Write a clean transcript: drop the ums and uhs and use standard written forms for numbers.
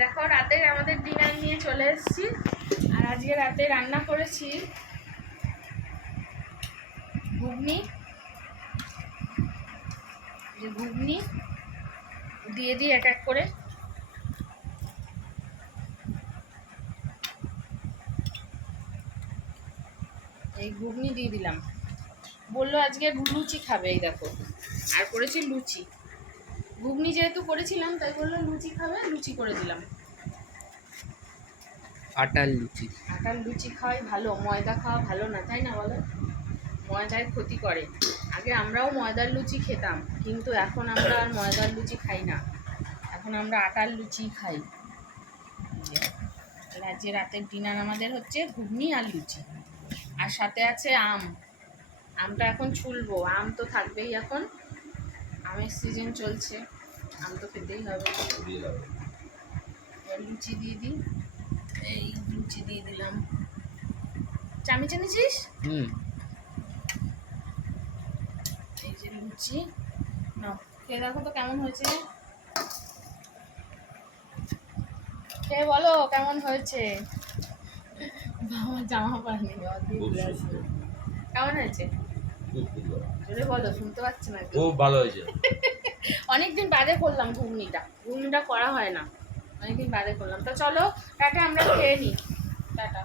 দেখো রাতে আমাদের ডিনার নিয়ে চলে এসেছি। আর আজকে রাতে রান্না করেছি ঘুগনি। যে ঘুগনি দিয়ে দিই এক এক করে। এই ঘুগনি দিয়ে দিলাম। বললো আজকে লুচি খাবে, এই দেখো। আর করেছি লুচি। ঘুগনি যেহেতু করেছিলাম তাই বললো লুচি খাবে, লুচি করে দিলাম। আটার লুচি। আটার লুচি খাওয়াই ভালো, ময়দা খাওয়া ভালো না, তাই না বলো? ময়দায় ক্ষতি করে। আগে আমরাও ময়দার লুচি খেতাম, কিন্তু এখন আমরা আর ময়দার লুচি খাই না, এখন আমরা আটার লুচি খাই। আজকে রাতের ডিনার আমাদের হচ্ছে ঘুগনি আর লুচি। আর সাথে আছে আম। আমটা এখন ছুলবো, আম তো থাকবেই, এখন আমের সিজন চলছে, আম তো খেতেই হবে। লুচি দিয়ে দিই। এই লুচি দিয়ে দিলাম। চামিচ এনেছিস? এই যে লুচি নাও, খেয়ে দেখো তো কেমন হয়েছে। খেয়ে বলো কেমন হয়েছে। বাবা জামা পায়নি, কেমন হয়েছে জোরে বলো, শুনতে পাচ্ছি না। খুব ভালো হয়েছে। অনেকদিন বাদে করলাম ঘুগনিটা করা হয় না, অনেকদিন বাদে করলাম। তো চলো টাটা, আমরা খেয়ে নিই। টাটা।